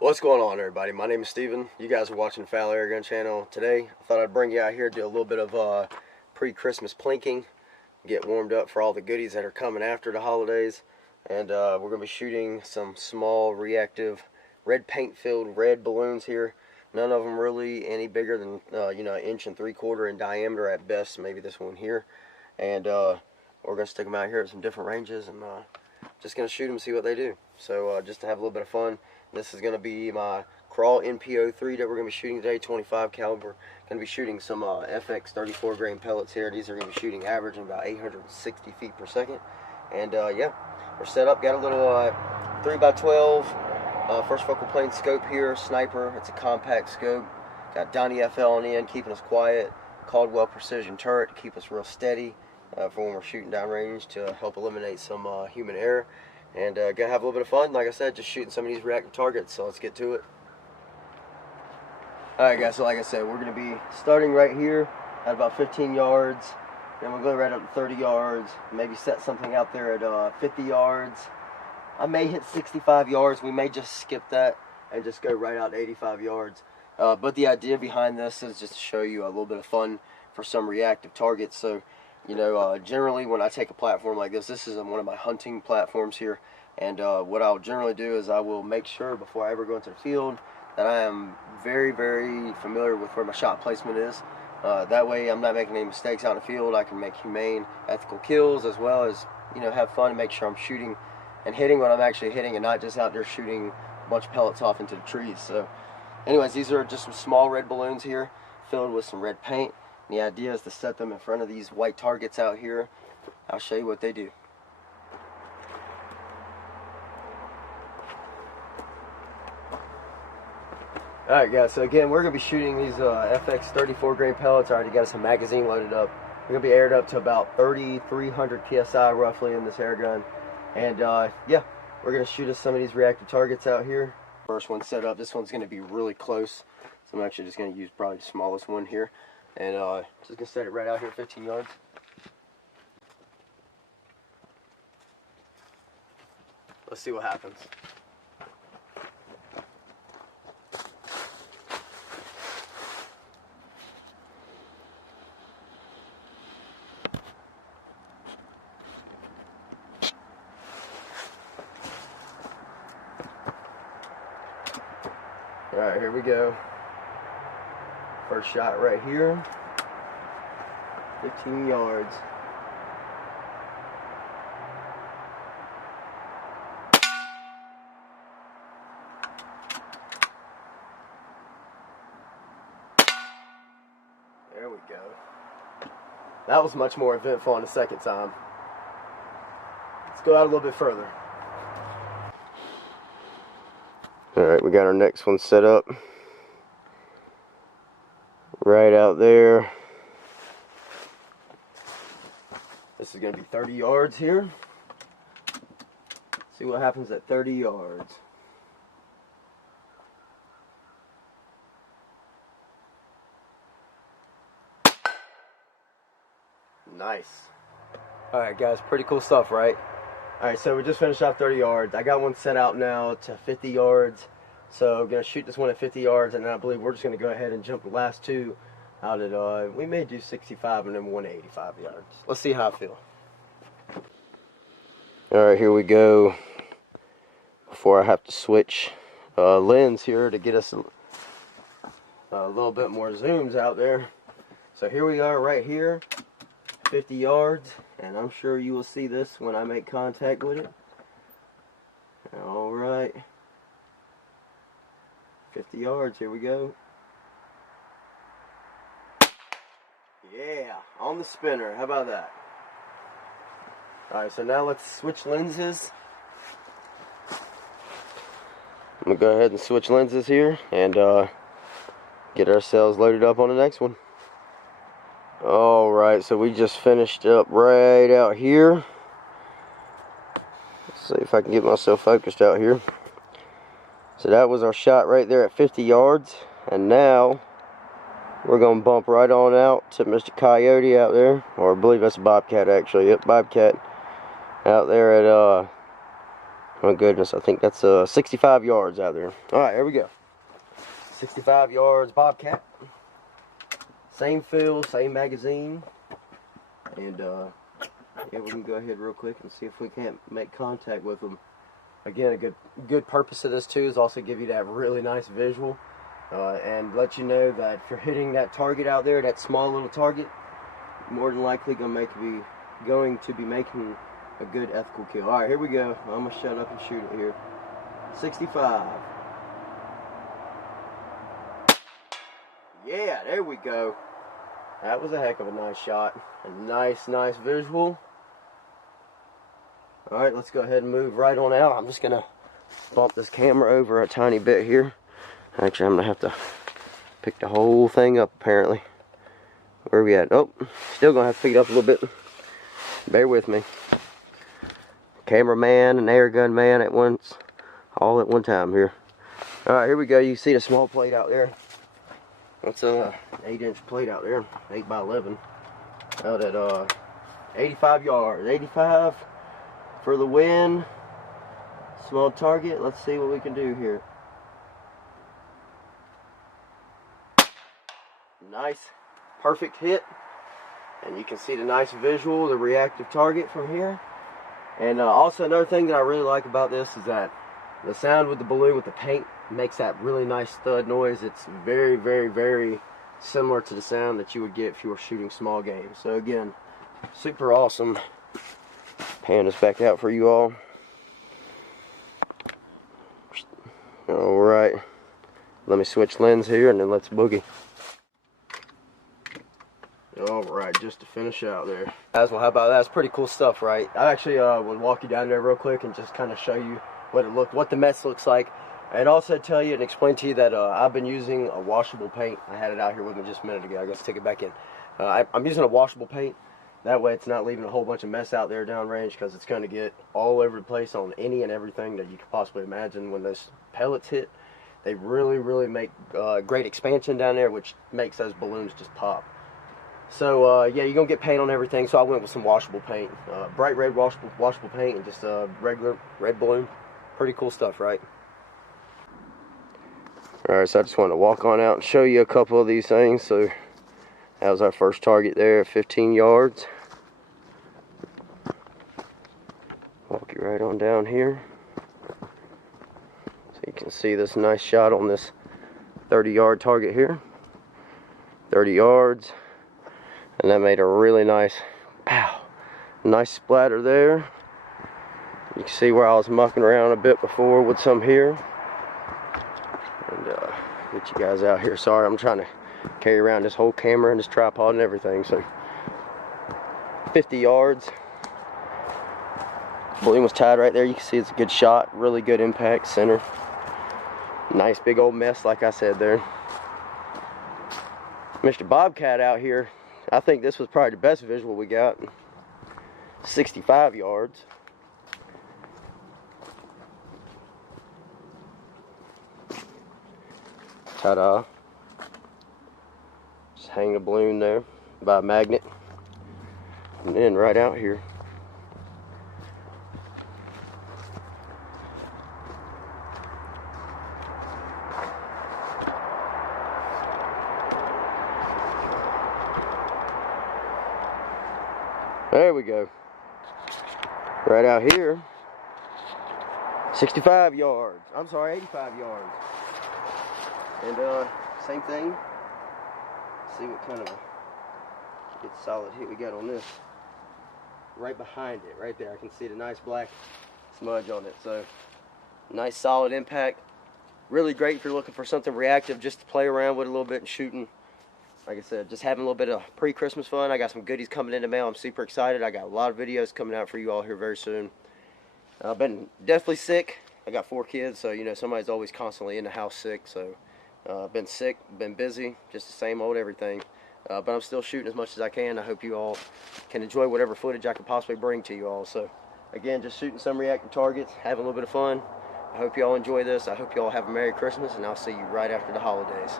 What's going on, everybody? My name is Steven. You guys are watching the Airgun channel. Today, I thought I'd bring you out here to do a little bit of pre-Christmas plinking, get warmed up for all the goodies that are coming after the holidays. And we're going to be shooting some small reactive red paint-filled red balloons here. None of them really any bigger than an 1 3/4 inch in diameter at best. Maybe this one here. And we're going to stick them out here at some different ranges and just going to shoot them and see what they do. So just to have a little bit of fun. This is going to be my Kral NP03 that we're going to be shooting today, 25 caliber. Going to be shooting some FX 34 grain pellets here. These are going to be shooting averaging about 860 feet per second. And yeah, we're set up. Got a little 3x12 first focal plane scope here, sniper. It's a compact scope. Got Donnie FL on the end, keeping us quiet. Caldwell precision turret to keep us real steady for when we're shooting downrange to help eliminate some human error. And gonna have a little bit of fun, like I said, just shooting some of these reactive targets. So let's get to it. Alright guys, so like I said, we're gonna be starting right here at about 15 yards. Then we'll go right up to 30 yards. Maybe set something out there at 50 yards. I may hit 65 yards. We may just skip that and just go right out to 85 yards. But the idea behind this is just to show you a little bit of fun for some reactive targets. So generally when I take a platform like this is one of my hunting platforms here, and what I'll generally do is I will make sure before I ever go into the field that I am very, very familiar with where my shot placement is. That way I'm not making any mistakes out in the field. I can make humane, ethical kills, as well as have fun and make sure I'm shooting and hitting what I'm actually hitting, and not just out there shooting a bunch of pellets off into the trees. So anyways, these are just some small red balloons here filled with some red paint. The idea is to set them in front of these white targets out here. I'll show you what they do. Alright guys, so again, we're going to be shooting these FX 34 grain pellets. I already got some magazine loaded up. We're going to be aired up to about 3,300 PSI roughly in this air gun. And yeah, we're going to shoot us some of these reactive targets out here. First one set up. This one's going to be really close. So I'm actually just going to use probably the smallest one here. And just going to set it right out here, 15 yards. Let's see what happens. Alright, here we go. First shot right here. 15 yards. There we go. That was much more eventful on the second time. Let's go out a little bit further. Alright, we got our next one set up. Right out there. This is going to be 30 yards here. See what happens at 30 yards. Nice. Alright guys, pretty cool stuff, right? Alright, so we just finished off 30 yards. I got one set out now to 50 yards. So I'm going to shoot this one at 50 yards, and then I believe we're just going to go ahead and jump the last two out at, we may do 65 and then one at 85 yards. Let's see how I feel. Alright, here we go. Before I have to switch lens here to get us a little bit more zooms out there. So here we are right here, 50 yards, and I'm sure you will see this when I make contact with it. Alright. 50 yards, here we go. Yeah, on the spinner. How about that? Alright, so now let's switch lenses. I'm going to go ahead and switch lenses here and get ourselves loaded up on the next one. Alright, so we just finished up right out here. Let's see if I can get myself focused out here. So that was our shot right there at 50 yards. And now we're going to bump right on out to Mr. Coyote out there. Or I believe that's a Bobcat actually. Yep, Bobcat. Out there at Oh goodness, I think that's 65 yards out there. Alright, here we go. 65 yards Bobcat. Same fill, same magazine. And yeah, we can go ahead real quick and see if we can't make contact with them. Again, a good purpose of this too is also give you that really nice visual and let you know that if you're hitting that target out there, that small little target, more than likely going to be making a good ethical kill. All right, here we go. I'm gonna shut up and shoot it here. 65. Yeah, there we go. That was a heck of a nice shot. A nice visual. All right, let's go ahead and move right on out. I'm just gonna bump this camera over a tiny bit here. Actually, I'm gonna have to pick the whole thing up apparently. Where are we at? Oh, still gonna have to pick it up a little bit. Bear with me. Cameraman and Airgun man at once, all at one time here. All right, here we go. You see the small plate out there? That's a 8-inch plate out there, 8x11. Out at 85 yards. 85 for the win. Small target. Let's see what we can do here. Nice, perfect hit. And you can see the nice visual, the reactive target from here. And also another thing that I really like about this is that the sound with the balloon with the paint makes that really nice thud noise. It's very similar to the sound that you would get if you were shooting small game. So again, super awesome. Pan this back out for you all. Alright, let me switch lens here and then let's boogie. Alright, just to finish out there. As well, how about that? It's pretty cool stuff, right? I actually will walk you down there real quick and just kind of show you what the mess looks like. And also tell you and explain to you that I've been using a washable paint. I had it out here with me just a minute ago. I guess stick it back in. I'm using a washable paint. That way it's not leaving a whole bunch of mess out there downrange, because it's going to get all over the place on any and everything that you could possibly imagine when those pellets hit. They really make great expansion down there, which makes those balloons just pop. So yeah, you're gonna get paint on everything. So I went with some washable paint, bright red washable paint, and just a regular red balloon. Pretty cool stuff, right? All right, so I just wanted to walk on out and show you a couple of these things. So that was our first target there at 15 yards. Walk you right on down here, so you can see this nice shot on this 30-yard target here. 30 yards. And that made a really nice, pow, nice splatter there. You can see where I was mucking around a bit before with some here. And get you guys out here. Sorry, I'm trying to carry around this whole camera and this tripod and everything. So 50 yards. Balloon was tied right there. You can see it's a good shot. Really good impact, center. Nice big old mess, like I said there. Mr. Bobcat out here. I think this was probably the best visual we got. 65 yards. Ta-da. Just hang the balloon there by a magnet. And then right out here. There we go. Right out here. 65 yards. I'm sorry, 85 yards. And same thing. See what kind of a good solid hit we got on this. Right behind it, right there. I can see the nice black smudge on it. So nice solid impact. Really great if you're looking for something reactive, just to play around with a little bit and shooting. Like I said, just having a little bit of pre-Christmas fun. I got some goodies coming in the mail. I'm super excited. I got a lot of videos coming out for you all here very soon. I've been definitely sick. I got 4 kids, so you know somebody's always constantly in the house sick. So I've been sick, been busy, just the same old everything. But I'm still shooting as much as I can. I hope you all can enjoy whatever footage I can possibly bring to you all. So again, just shooting some reactive targets, having a little bit of fun. I hope you all enjoy this. I hope you all have a Merry Christmas, and I'll see you right after the holidays.